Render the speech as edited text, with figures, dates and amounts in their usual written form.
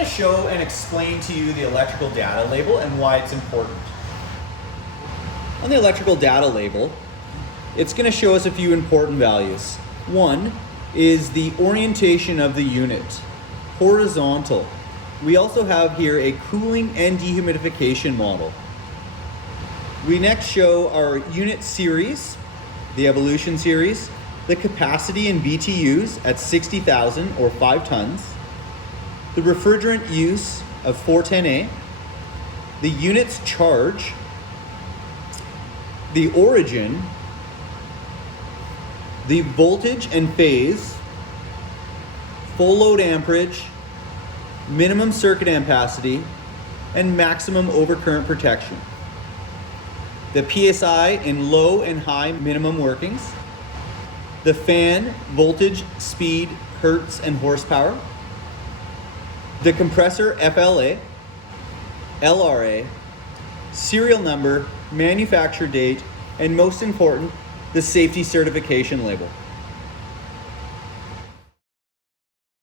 going to show and explain to you the electrical data label and why it's important. On the electrical data label, it's going to show us a few important values. One is the orientation of the unit, horizontal. We also have here a cooling and dehumidification model. We next show our unit series, the evolution series, the capacity in BTUs at 60,000 or 5 tons, the refrigerant use of 410A, the unit's charge, the origin, the voltage and phase, full load amperage, minimum circuit ampacity, and maximum overcurrent protection. The PSI in low and high minimum workings, the fan voltage, speed, hertz, and horsepower, the compressor FLA, LRA, serial number, manufacture date, and most important, the safety certification label.